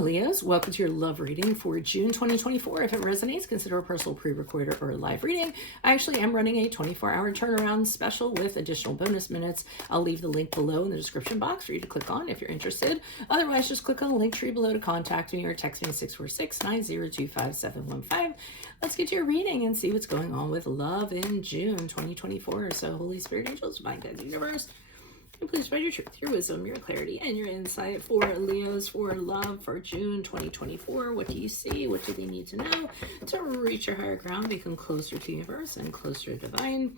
Hello, Leos. Welcome to your love reading for June 2024. If it resonates, consider a personal pre-recorded or live reading. I actually am running a 24-hour turnaround special with additional bonus minutes. I'll leave the link below in the description box for you to click on if you're interested. Otherwise, just click on the link tree below to contact me or text me at 646-902-5715. Let's get to your reading and see what's going on with love in June 2024. So, Holy Spirit, angels, divine guides, universe, and please spread your truth, your wisdom, your clarity, and your insight for Leos for love for June 2024. What do you see? What do they need to know to reach your higher ground, become closer to the universe and closer to divine?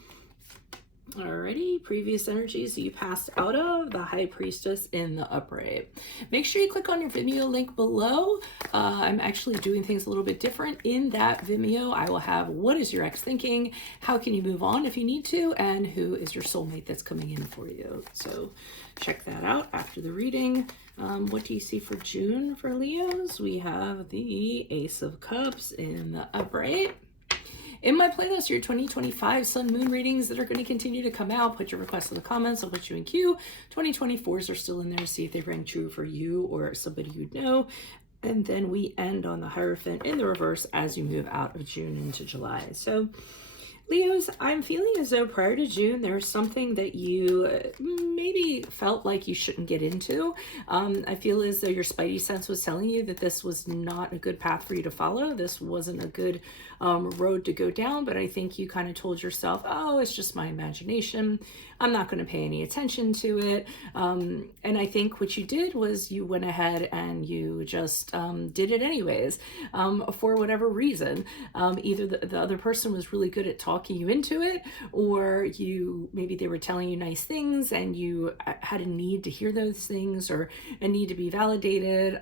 Alrighty, previous energies you passed out of the High Priestess in the upright. Make sure you click on your Vimeo link below. I'm actually doing things a little bit different in that Vimeo. I will have what is your ex thinking, how can you move on if you need to, and who is your soulmate that's coming in for you. So check that out after the reading. What do you see for June for Leos? We have the Ace of Cups in the upright. In my playlist, your 2025 Sun Moon readings that are going to continue to come out. Put your requests in the comments. I'll put you in queue. 2024s are still in there. See if they ring true for you or somebody you know. And then we end on the Hierophant in the reverse as you move out of June into July. So, Leos, I'm feeling as though prior to June, there's something that you maybe felt like you shouldn't get into. I feel as though your spidey sense was telling you that this was not a good path for you to follow. This wasn't a good road to go down, but I think you kind of told yourself, oh, it's just my imagination. I'm not going to pay any attention to it. And I think what you did was you went ahead and you just did it anyways, for whatever reason. Either the other person was really good at talking you into it, or maybe they were telling you nice things and you had a need to hear those things or a need to be validated.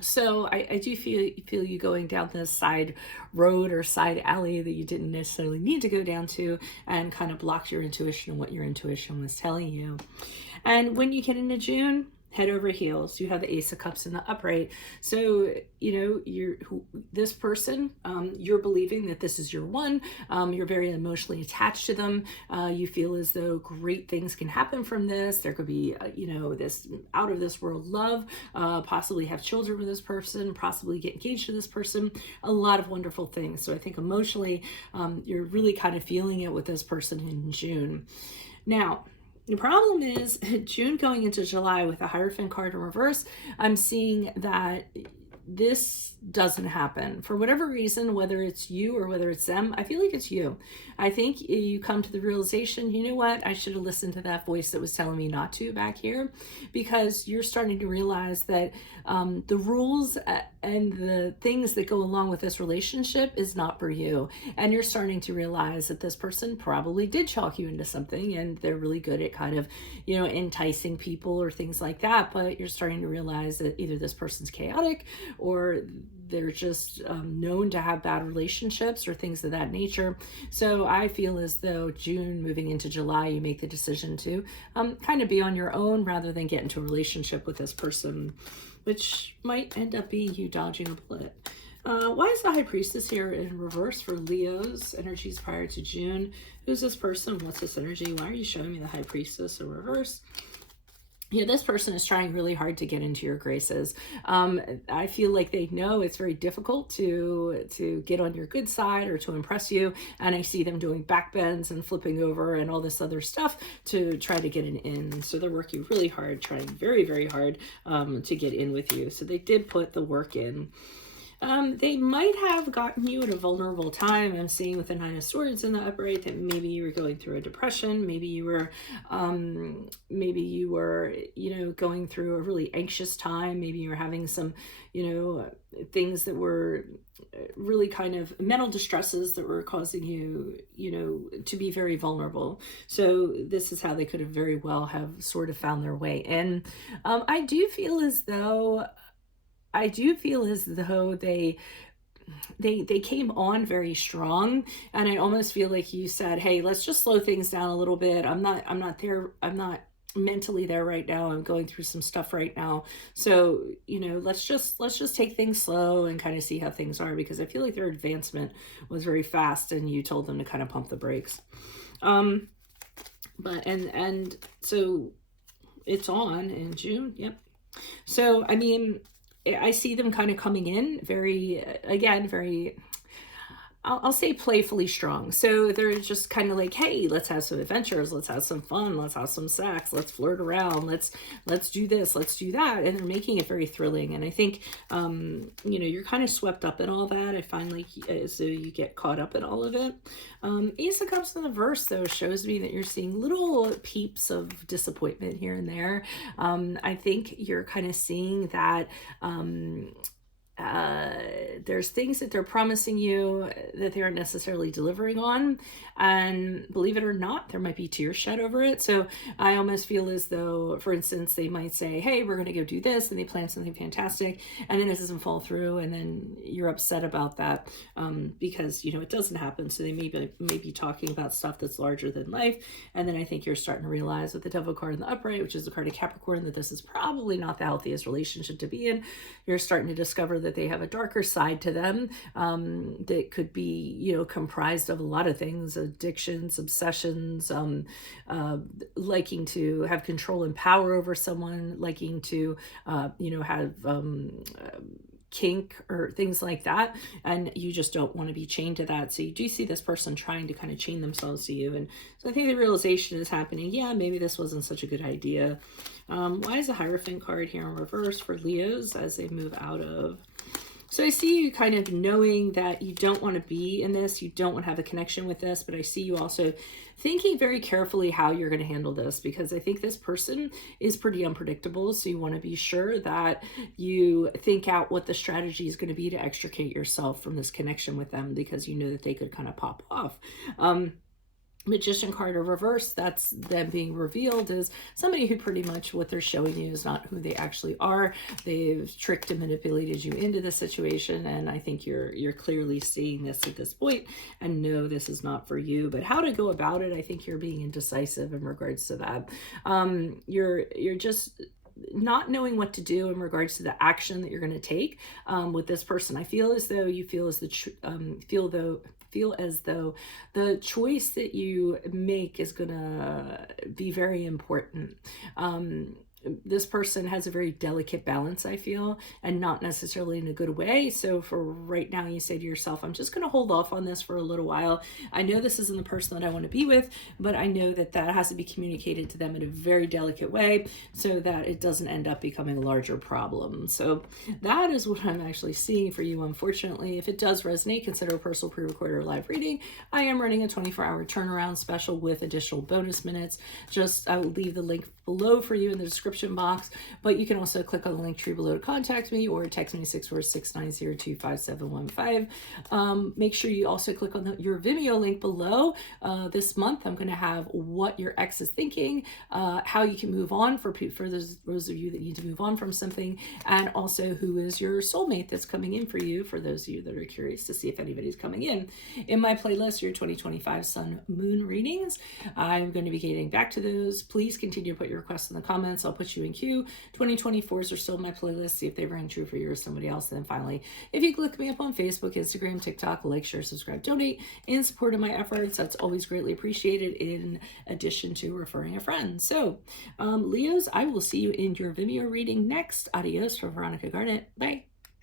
So I do feel you going down this side road or side alley that you didn't necessarily need to go down to, and kind of blocked your intuition and what your intuition was telling you. And when you get into June, head over heels. You have the Ace of Cups in the upright. So, this person, you're believing that this is your one. You're very emotionally attached to them. You feel as though great things can happen from this. There could be, this out of this world love, possibly have children with this person, possibly get engaged to this person, a lot of wonderful things. So I think emotionally, you're really kind of feeling it with this person in June. Now, the problem is June going into July with a Hierophant card in reverse, I'm seeing that this doesn't happen for whatever reason, whether it's you or whether it's them. I feel like it's you. I think you come to the realization, you know what, I should have listened to that voice that was telling me not to back here, because you're starting to realize that the rules and the things that go along with this relationship is not for you. And you're starting to realize that this person probably did chalk you into something, and they're really good at kind of, enticing people or things like that. But you're starting to realize that either this person's chaotic or they're just known to have bad relationships or things of that nature. So I feel as though June moving into July, you make the decision to kind of be on your own rather than get into a relationship with this person, which might end up being you dodging a bullet. Why is the High Priestess here in reverse for Leo's energies prior to June? Who's this person? What's this energy? Why are you showing me the High Priestess in reverse? This person is trying really hard to get into your graces. I feel like they know it's very difficult to get on your good side or to impress you. And I see them doing backbends and flipping over and all this other stuff to try to get an in. So they're working really hard, trying very, very hard to get in with you. So they did put the work in. They might have gotten you at a vulnerable time. I'm seeing with the Nine of Swords in the upright that maybe you were going through a depression. Maybe you were, going through a really anxious time. Maybe you were having some, things that were really kind of mental distresses that were causing you, to be very vulnerable. So this is how they could have very well have sort of found their way in. I do feel as though they came on very strong, and I almost feel like you said, hey, let's just slow things down a little bit. I'm not mentally there right now. I'm going through some stuff right now. So, let's just take things slow and kind of see how things are, because I feel like their advancement was very fast and you told them to kind of pump the brakes. So it's on in June. Yep. So, I mean, I see them kind of coming in very, again, very, I'll say playfully strong. So they're just kind of like, hey, let's have some adventures, let's have some fun, let's have some sex, let's flirt around, let's do this, let's do that, and they're making it very thrilling. And I think, you know, you're kind of swept up in all that. I find like so you get caught up in all of it. Ace of Cups in the reverse though shows me that you're seeing little peeps of disappointment here and there. I think you're kind of seeing that. There's things that they're promising you that they aren't necessarily delivering on, and believe it or not, there might be tears shed over it. So I almost feel as though, for instance, they might say, hey, we're going to go do this, and they plan something fantastic, and then it doesn't fall through, and then you're upset about that, because, you know, it doesn't happen. So they may be talking about stuff that's larger than life, and then I think you're starting to realize with the Devil card in the upright, which is the card of Capricorn, that this is probably not the healthiest relationship to be in. You're starting to discover that they have a darker side to them, that could be, you know, comprised of a lot of things: addictions, obsessions, liking to have control and power over someone, liking to, you know, have kink or things like that, and you just don't want to be chained to that. So you do see this person trying to kind of chain themselves to you, and so I think the realization is happening, yeah, maybe this wasn't such a good idea. Why is the Hierophant card here in reverse for Leos as they move out of? So I see you kind of knowing that you don't want to be in this, you don't want to have a connection with this, but I see you also thinking very carefully how you're going to handle this, because I think this person is pretty unpredictable. So you want to be sure that you think out what the strategy is going to be to extricate yourself from this connection with them, because you know that they could kind of pop off. Magician card or reverse, that's them being revealed as somebody who pretty much what they're showing you is not who they actually are. They've tricked and manipulated you into the situation, and I think you're clearly seeing this at this point and know this is not for you. But how to go about it, I think you're being indecisive in regards to that. You're just not knowing what to do in regards to the action that you're going to take with this person. I feel as though you feel as though the choice that you make is gonna be very important. This person has a very delicate balance, I feel, and not necessarily in a good way. So for right now, you say to yourself, I'm just going to hold off on this for a little while. I know this isn't the person that I want to be with, but I know that that has to be communicated to them in a very delicate way so that it doesn't end up becoming a larger problem. So that is what I'm actually seeing for you, unfortunately. If it does resonate, consider a personal pre-recorded or live reading. I am running a 24-hour turnaround special with additional bonus minutes. I will leave the link below for you in the description box, but you can also click on the link tree below to contact me or text me 646-902-5715. Make sure you also click on your Vimeo link below. This month I'm going to have what your ex is thinking, how you can move on for those of you that need to move on from something, and also who is your soulmate that's coming in for you, for those of you that are curious to see if anybody's coming in my playlist, your 2025 Sun Moon readings. I'm going to be getting back to those. Please continue to put your requests in the comments. I'll put you in queue. 2024s are still in my playlist. See if they ring true for you or somebody else. And then finally, if you click me up on Facebook, Instagram, TikTok, like, share, subscribe, donate in support of my efforts, that's always greatly appreciated, in addition to referring a friend. So Leos, I will see you in your Vimeo reading next. Adios for Veronica Garnett. Bye.